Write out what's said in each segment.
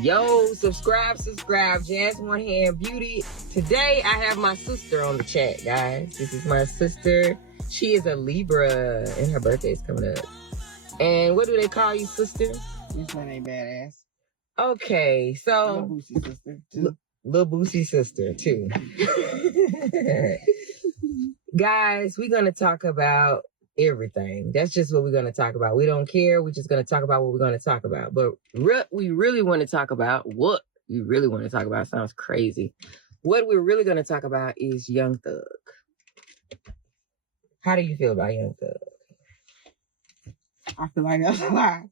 Yo, subscribe, Jazz One Hand Beauty. Today, I have my sister on the chat, guys. This is my sister. She is a Libra, and her birthday is coming up. And what do they call you, sister? This one ain't badass. Okay, so... Little Boosie sister, too. Little Boosie sister, too. Guys, we're going to talk about everything. That's just what we're going to talk about. We don't care. We're just going to talk about what we're going to talk about. But we really want to talk about sounds crazy. What we're really going to talk about is Young Thug. How do you feel about Young Thug? I feel like that's a lie.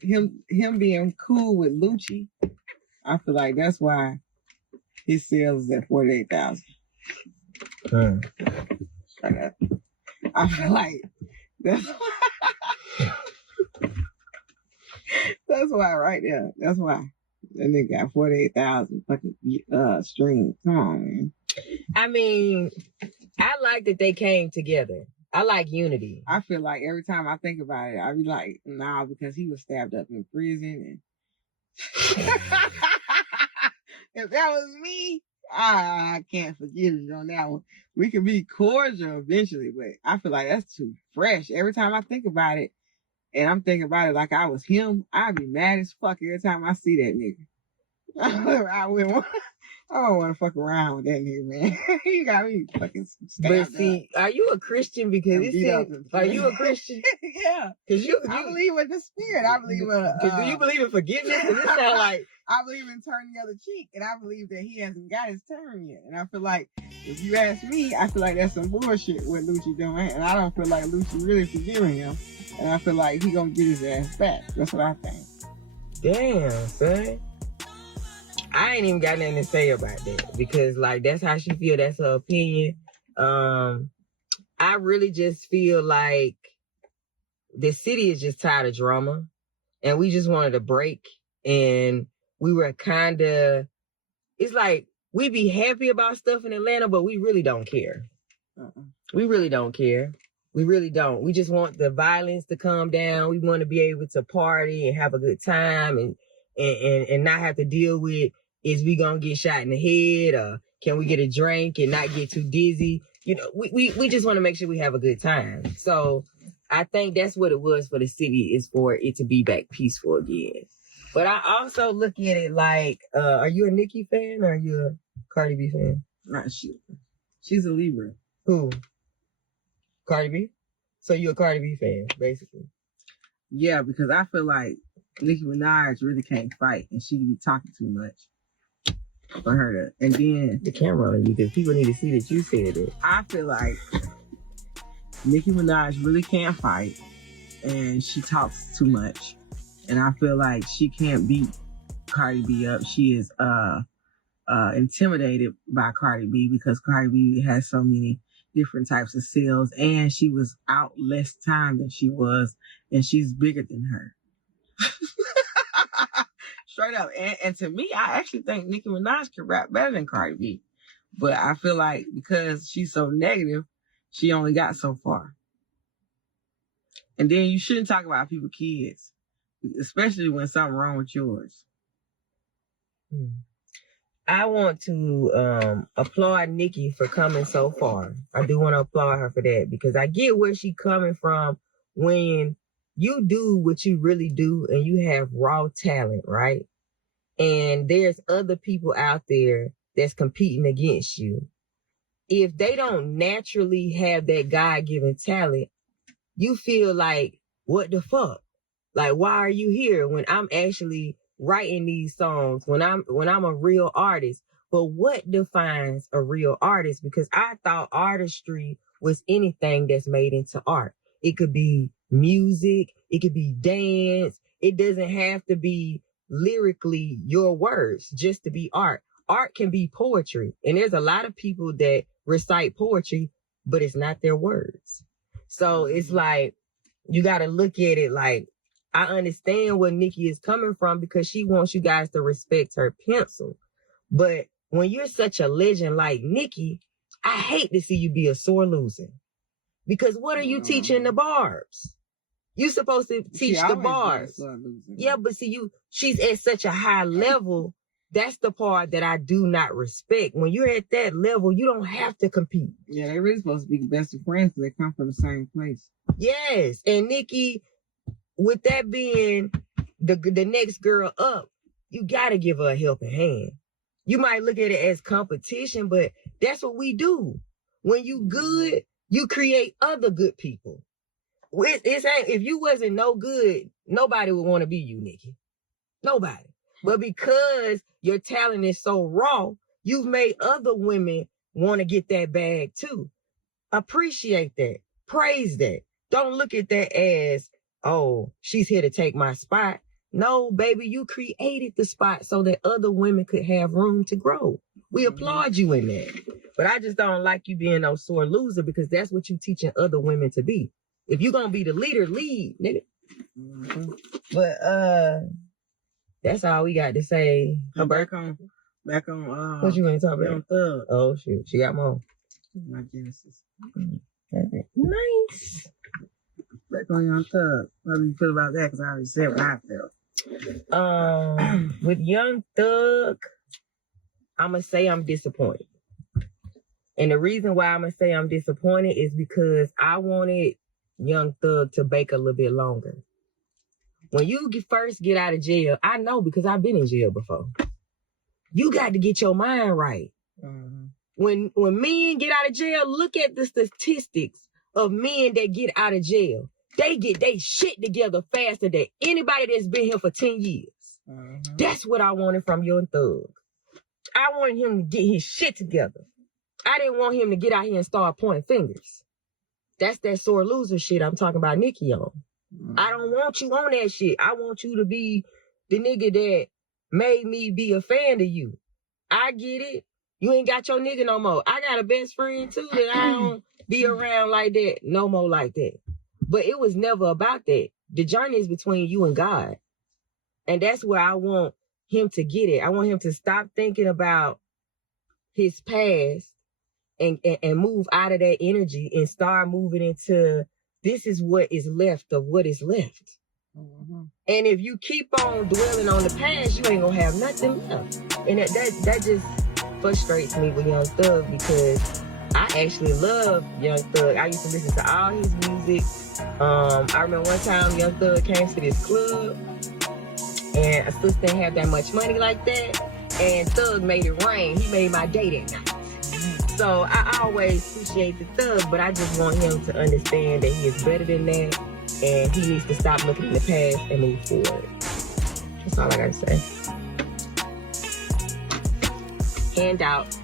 Him being cool with Lucci, I feel like that's why his sales is at 48,000. Shut up. I feel like that's why right there. That's why. That nigga got 48,000 fucking streams. Come on, man. I mean, I like that they came together. I like unity. I feel like every time I think about it, I be like, nah, because he was stabbed up in prison. And if that was me, I can't forgive you on that one. We can be cordial eventually, but I feel like that's too fresh. Every time I think about it, and I'm thinking about it like I was him, I'd be mad as fuck every time I see that nigga. I don't want to fuck around with that nigga, man. He got me fucking stabbed. But see, are you a Christian? Because are you a Christian? Yeah. Because I believe in the spirit. I believe in. Do you believe in forgiveness? Because it sounds like I believe in turning the other cheek, and I believe that he hasn't got his turn yet. And I feel like if you ask me, I feel like that's some bullshit what Lucci doing, and I don't feel like Lucci really forgiving him. And I feel like he gonna get his ass back. That's what I think. Damn, son. I ain't even got nothing to say about that because, like, that's how she feel. That's her opinion. I really just feel like the city is just tired of drama, and we just wanted a break. And we were kind of, it's like we be happy about stuff in Atlanta, but we really don't care. We really don't care. We really don't. We just want the violence to calm down. We want to be able to party and have a good time and not have to deal with, is we gonna get shot in the head, or can we get a drink and not get too dizzy? You know, we just want to make sure we have a good time. So I think that's what it was for the city, is for it to be back peaceful again. But I also look at it like, are you a Nicki fan or are you a Cardi B fan? Not she. She's a Libra. Who? Cardi B? So you're a Cardi B fan, basically. Yeah, because I feel like Nicki Minaj really can't fight, and she be talking too much for her to. And then the camera on you, because people need to see that you said it. I feel like Nicki Minaj really can't fight, and she talks too much, and I feel like she can't beat Cardi B up. She is intimidated by Cardi B because Cardi B has so many different types of sales, and she was out less time than she was, and she's bigger than her. Straight up. And to me, I actually think Nicki Minaj can rap better than Cardi B. But I feel like because she's so negative, she only got so far. And then you shouldn't talk about people's kids, especially when something wrong with yours. I want to applaud Nicki for coming so far. I do want to applaud her for that, because I get where she's coming from when you do what you really do and you have raw talent, right? And there's other people out there that's competing against you. If they don't naturally have that God-given talent, you feel like, what the fuck? Like, why are you here when I'm actually writing these songs, when I'm a real artist? But what defines a real artist? Because I thought artistry was anything that's made into art. It could be music, it could be dance. It doesn't have to be lyrically your words just to be art. Art can be poetry. And there's a lot of people that recite poetry, but it's not their words. So it's like, you got to look at it like, I understand where Nicki is coming from, because she wants you guys to respect her pencil. But when you're such a legend like Nicki, I hate to see you be a sore loser. Because what are you teaching the barbs? You supposed to teach the bars. Yeah, but see, she's at such a high level. That's the part that I do not respect. When you're at that level, you don't have to compete. Yeah, they really supposed to be best of friends because they come from the same place. Yes, and Nikki, with that being the next girl up, you gotta give her a helping hand. You might look at it as competition, but that's what we do. When you good, you create other good people. If you wasn't no good, nobody would want to be you, Nikki. Nobody. But because your talent is so raw, you've made other women want to get that bag too. Appreciate that. Praise that. Don't look at that as, oh, she's here to take my spot. No, baby, you created the spot so that other women could have room to grow. We applaud you in that. But I just don't like you being no sore loser because that's what you teaching other women to be. If you're going to be the leader, lead, nigga. Mm-hmm. But, that's all we got to say. Back on, what you want to talk about? Young Thug. Oh, shit. She got more. My Genesis. Nice. Back on Young Thug. How do you feel about that? Because I already said what I felt. With Young Thug, I'm going to say I'm disappointed. And the reason why I'm going to say I'm disappointed is because I wanted Young Thug to bake a little bit longer. When you first get out of jail, I know because I've been in jail before. You got to get your mind right. Mm-hmm. When men get out of jail, look at the statistics of men that get out of jail. They get they shit together faster than anybody that's been here for 10 years. Mm-hmm. That's what I wanted from Young Thug. I wanted him to get his shit together. I didn't want him to get out here and start pointing fingers. That's that sore loser shit I'm talking about Nikki on. I don't want you on that shit. I want you to be the nigga that made me be a fan of you. I get it. You ain't got your nigga no more. I got a best friend too that I don't be around like that no more like that. But it was never about that. The journey is between you and God. And that's where I want him to get it. I want him to stop thinking about his past and move out of that energy and start moving into this is what is left of what is left. Mm-hmm. And if you keep on dwelling on the past, you ain't gonna have nothing left. And that just frustrates me with Young Thug because I actually love Young Thug. I used to listen to all his music. I remember one time Young Thug came to this club and a sister didn't have that much money like that. And Thug made it rain. He made my day that night. So I always appreciate the Thug, but I just want him to understand that he is better than that and he needs to stop looking in the past and move forward. That's all I gotta say. Hand out.